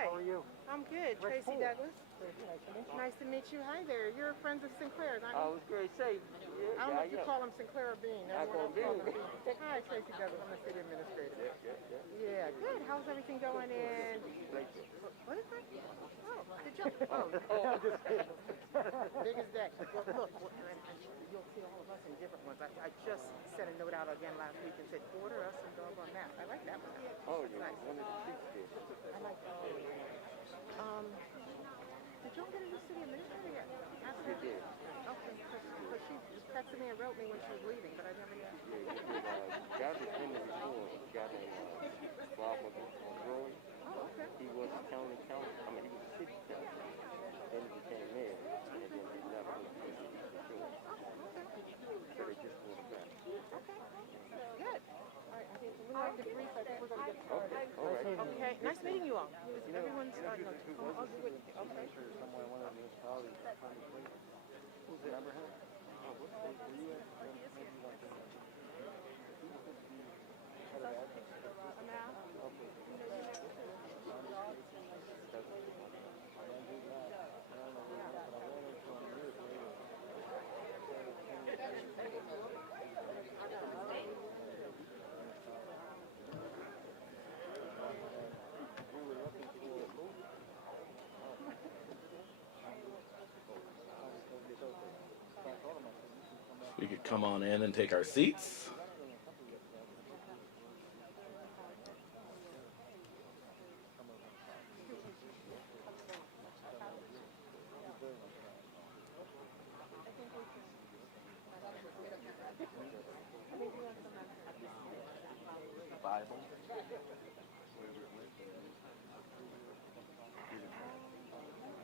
Hi. How are you? I'm good. Rick Tracy Poole. Douglas. Nice to meet you. Nice to meet you. Hi there. You're friends of Sinclair's, aren't you? I was going to say, I don't know if you call him Sinclair or Bean. I call Everyone else calls him Bean. Bean. Hi, Tracy Douglas. I'm the city administrator. Yeah. Yeah, good. How's everything going in? What is that? Oh, did you? I'm just kidding. Big as that. Well, look, you'll see all of us in different ones. I just sent a note out again last week and said, order us some doggone maps. I like that one. Oh, That's you're nice. one of the chiefs here. I like that. Did y'all get a new city administrator yet? Ask her. We did. Okay, because she texted me and wrote me when she was leaving, but I never yet. Got this in the before. Got a Bob McGrory. Oh, okay. He was the county council. I mean, he was the city council. Then he became mayor. And then he never was the city before. So they just moved back. Okay. Good. All right, I think we like the brief. I think we're going to get started. Okay. All right. Okay. Nice meeting you all. Everyone's okay. Somewhere in one of the municipalities. Who's it? Remember him? Oh, what state were you in? Maybe you went to We could come on in and take our seats. Bible.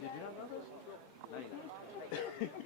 Did you not know this? No, you don't.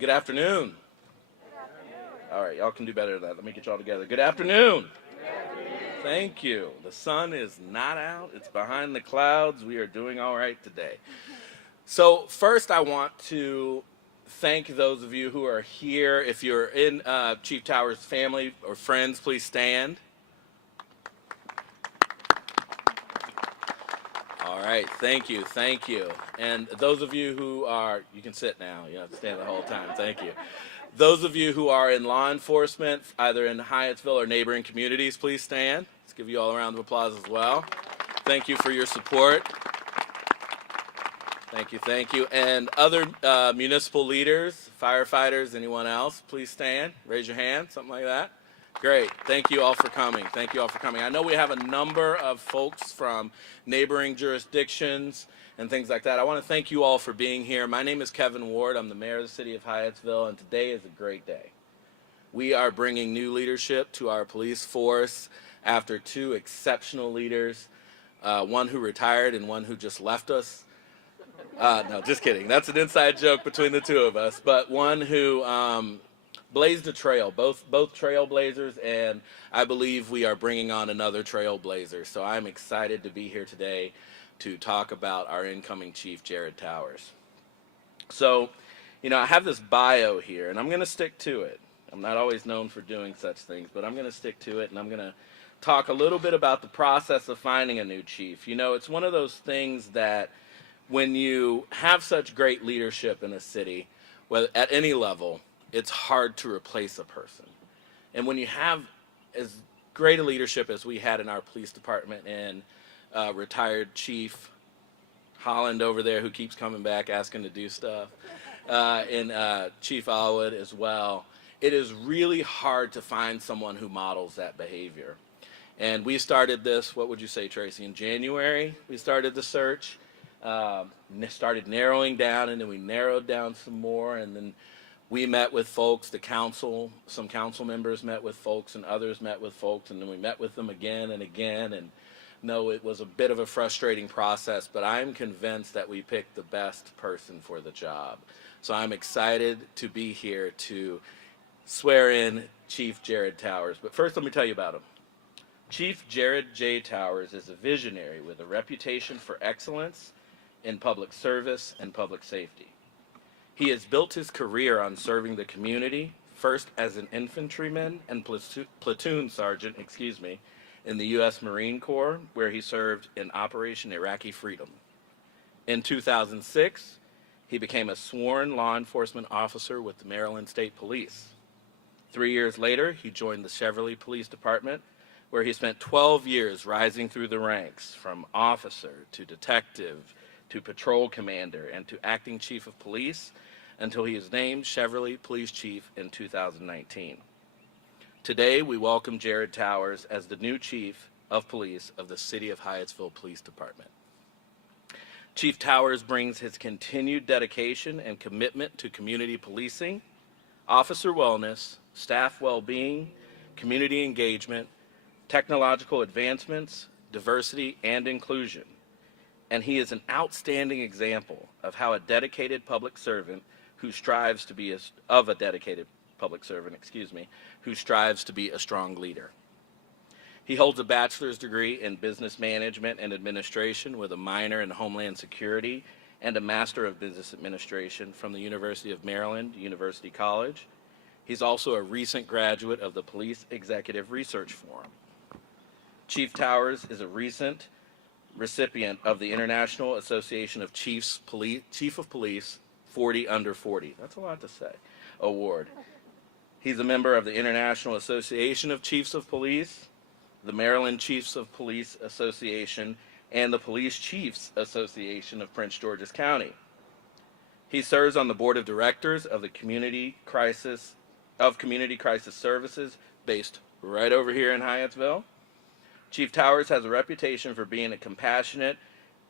Good afternoon. All right, y'all can do better than that. Let me get y'all together. Good afternoon. Thank you. The sun is not out. It's behind the clouds. We are doing all right today. So first I want to thank those of you who are here. If you're in Chief Towers' family or friends, please stand. All right, thank you. And those of you who are, you can sit now, you don't have to stand the whole time, thank you. Those of you who are in law enforcement, either in Hyattsville or neighboring communities, please stand. Let's give you all a round of applause as well. Thank you for your support. Thank you. And other municipal leaders, firefighters, anyone else, please stand, raise your hand, something like that. Great. Thank you all for coming. I know we have a number of folks from neighboring jurisdictions and things like that. I want to thank you all for being here. My name is Kevin Ward. I'm the mayor of the city of Hyattsville, and today is a great day. We are bringing new leadership to our police force after two exceptional leaders, one who retired and one who just left us. No, just kidding. That's an inside joke between the two of us. But one who blazed a trail, both trailblazers, and I believe we are bringing on another trailblazer. So I'm excited to be here today to talk about our incoming chief, Jarod Towers. So, I have this bio here, and I'm going to stick to it. I'm not always known for doing such things, but I'm going to stick to it, and I'm going to talk a little bit about the process of finding a new chief. It's one of those things that when you have such great leadership in a city, whether at any level, it's hard to replace a person. And when you have as great a leadership as we had in our police department and retired Chief Holland over there who keeps coming back asking to do stuff, and Chief Alwood as well, it is really hard to find someone who models that behavior. And we started this, what would you say, Tracy, in January? We started the search, started narrowing down, and then we narrowed down some more, and then we met with folks, the council, some council members met with folks, and others met with folks, and then we met with them again and again, and no, it was a bit of a frustrating process, but I'm convinced that we picked the best person for the job. So I'm excited to be here to swear in Chief Jarod Towers. But first, let me tell you about him. Chief Jarod J. Towers is a visionary with a reputation for excellence in public service and public safety. He has built his career on serving the community, first as an infantryman and platoon sergeant, in the U.S. Marine Corps, where he served in Operation Iraqi Freedom. In 2006, he became a sworn law enforcement officer with the Maryland State Police. 3 years later, he joined the Hyattsville Police Department, where he spent 12 years rising through the ranks, from officer to detective to patrol commander and to acting chief of police, until he was named Hyattsville Police Chief in 2019. Today, we welcome Jarod Towers as the new Chief of Police of the City of Hyattsville Police Department. Chief Towers brings his continued dedication and commitment to community policing, officer wellness, staff well-being, community engagement, technological advancements, diversity, and inclusion. And he is an outstanding example of how a dedicated public servant who strives to be a strong leader. He holds a bachelor's degree in business management and administration with a minor in homeland security and a master of business administration from the University of Maryland, University College. He's also a recent graduate of the Police Executive Research Forum. Chief Towers is a recent recipient of the International Association of Chief of Police 40 Under 40. That's a lot to say. Award. He's a member of the International Association of Chiefs of Police, the Maryland Chiefs of Police Association, and the Police Chiefs Association of Prince George's County. He serves on the board of directors of the Community Crisis Services, based right over here in Hyattsville. Chief Towers has a reputation for being a compassionate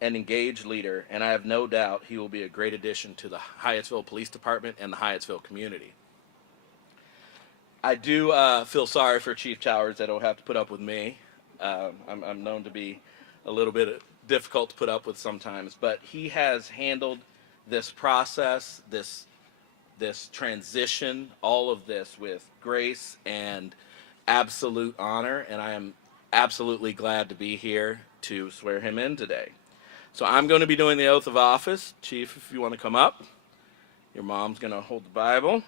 and engaged leader, and I have no doubt he will be a great addition to the Hyattsville Police Department and the Hyattsville community. I do feel sorry for Chief Towers that he'll have to put up with me. I'm known to be a little bit difficult to put up with sometimes, but he has handled this process, this transition, all of this with grace and absolute honor, and I am absolutely glad to be here to swear him in today. So I'm going to be doing the oath of office. Chief, if you want to come up. Your mom's going to hold the Bible.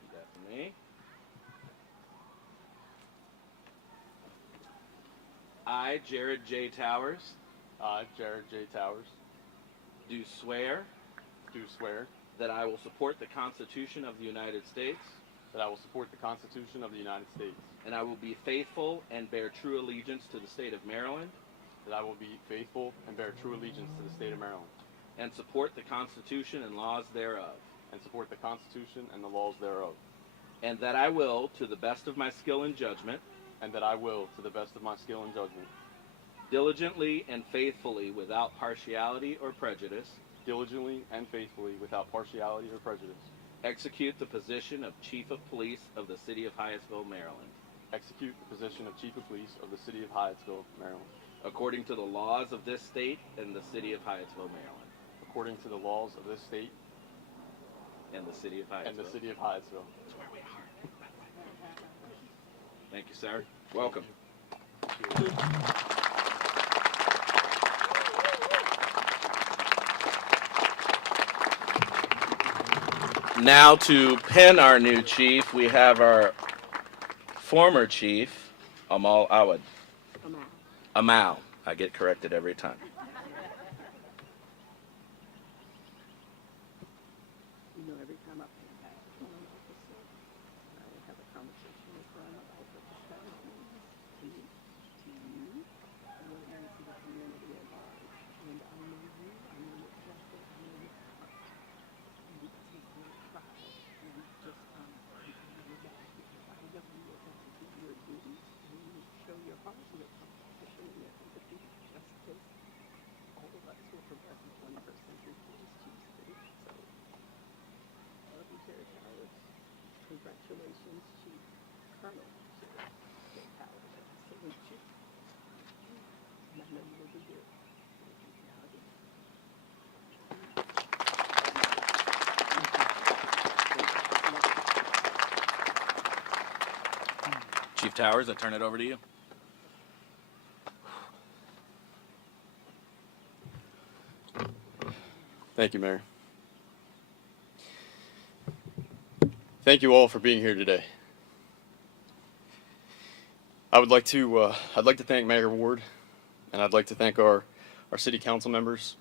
Repeat after me. I, Jarod J. Towers, I, Jarod J. Towers, do swear that I will support the Constitution of the United States, that I will support the Constitution of the United States, and I will be faithful and bear true allegiance to the state of Maryland, that I will be faithful and bear true allegiance to the state of Maryland, and support the Constitution and laws thereof, and support the Constitution and the laws thereof, and that I will, to the best of my skill and judgment, and that I will, to the best of my skill and judgment, diligently and faithfully, without partiality or prejudice, diligently and faithfully, without partiality or prejudice, execute the position of Chief of Police of the City of Hyattsville, Maryland, execute the position of Chief of Police of the City of Hyattsville, Maryland, according to the laws of this state and the City of Hyattsville, Maryland, according to the laws of this state and the City of Hyattsville. and the City of Hyattsville. That's where we are. Thank you, sir. Welcome. Now to pin our new chief, we have our former chief, Amal Awad. Amal. I get corrected every time. You know, every time I will have a conversation with her, and I'll put the strategies to you, and we'll learn to the Congratulations, Chief Colonel Jarod J. Howard. I salute you. And I know you will be good. Now again. Chief Towers, I turn it over to you. Thank you, Mayor. Thank you all for being here today. I'd like to thank Mayor Ward, and I'd like to thank our city council members,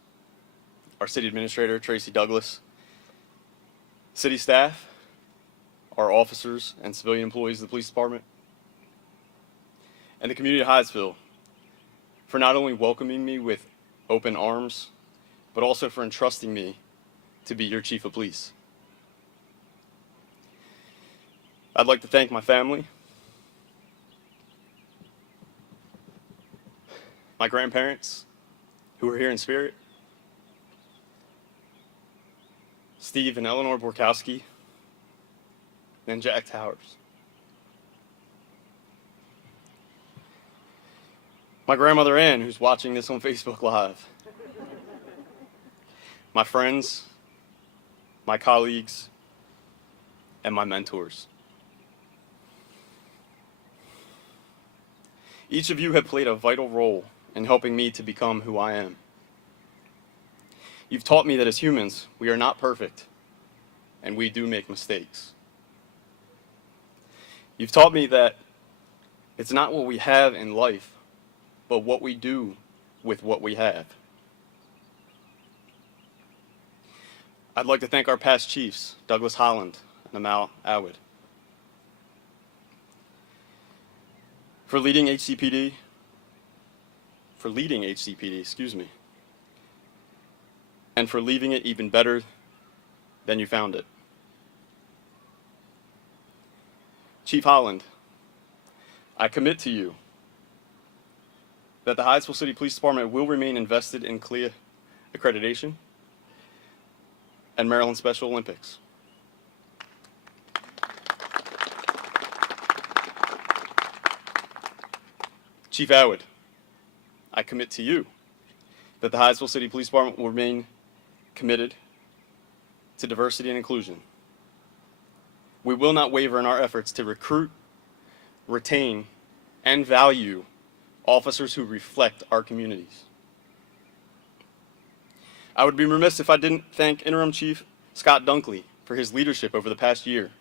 our city administrator, Tracy Douglas, city staff, our officers and civilian employees of the police department, and the community of Hyattsville for not only welcoming me with open arms, but also for entrusting me to be your chief of police. I'd like to thank my family, my grandparents, who are here in spirit, Steve and Eleanor Borkowski, and Jack Towers. My grandmother Ann, who's watching this on Facebook Live. My friends, my colleagues, and my mentors. Each of you have played a vital role in helping me to become who I am. You've taught me that as humans, we are not perfect, and we do make mistakes. You've taught me that it's not what we have in life, but what we do with what we have. I'd like to thank our past chiefs, Douglas Holland and Amal Awad, for leading HCPD, and for leaving it even better than you found it. Chief Holland, I commit to you that the Hyattsville City Police Department will remain invested in CLIA accreditation and Maryland Special Olympics. Chief Awad, I commit to you that the Hyattsville City Police Department will remain committed to diversity and inclusion. We will not waver in our efforts to recruit, retain, and value officers who reflect our communities. I would be remiss if I didn't thank Interim Chief Scott Dunkley for his leadership over the past year.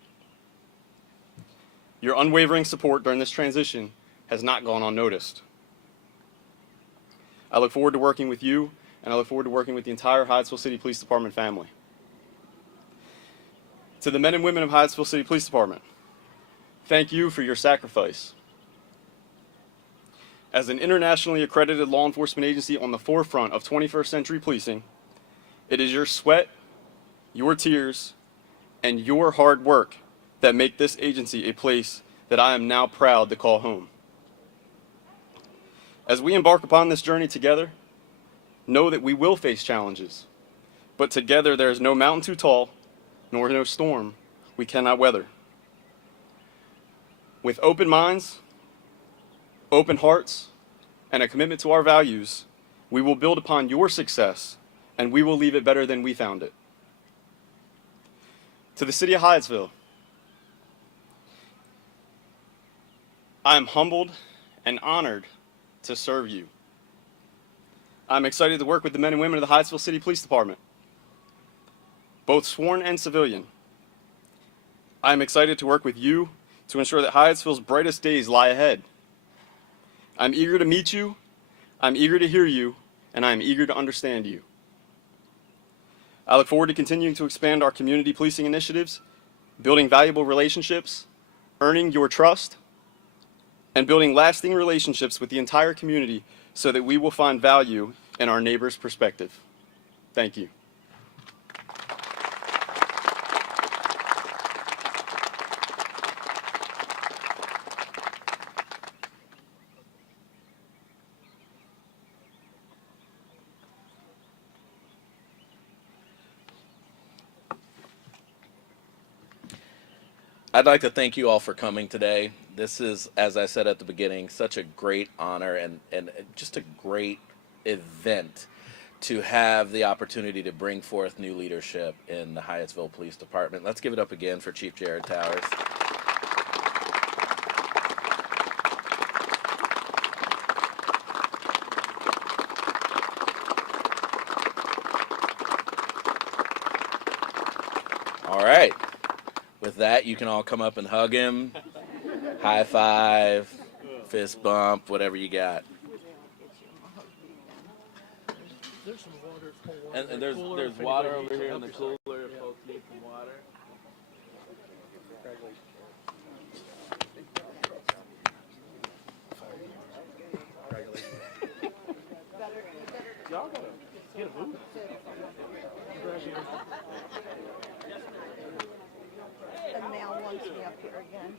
Your unwavering support during this transition has not gone unnoticed. I look forward to working with you, and I look forward to working with the entire Hyattsville City Police Department family. To the men and women of Hyattsville City Police Department, thank you for your sacrifice. As an internationally accredited law enforcement agency on the forefront of 21st century policing, it is your sweat, your tears, and your hard work that make this agency a place that I am now proud to call home. As we embark upon this journey together, know that we will face challenges, but together there is no mountain too tall, nor no storm we cannot weather. With open minds, open hearts, and a commitment to our values, we will build upon your success, and we will leave it better than we found it. To the city of Hyattsville, I am humbled and honored to serve you. I'm excited to work with the men and women of the Hyattsville City Police Department, both sworn and civilian. I'm excited to work with you to ensure that Hyattsville's brightest days lie ahead. I'm eager to meet you, I'm eager to hear you, and I'm eager to understand you. I look forward to continuing to expand our community policing initiatives, building valuable relationships, earning your trust, and building lasting relationships with the entire community so that we will find value in our neighbor's perspective. Thank you. I'd like to thank you all for coming today. This is, as I said at the beginning, such a great honor and just a great event to have the opportunity to bring forth new leadership in the Hyattsville Police Department. Let's give it up again for Chief Jarod Towers. All right. With that, you can all come up and hug him, high five, fist bump, whatever you got. There's some water. And there's water over here in the cooler if folks need some water. Y'all gotta get a move. And now wants me up here again.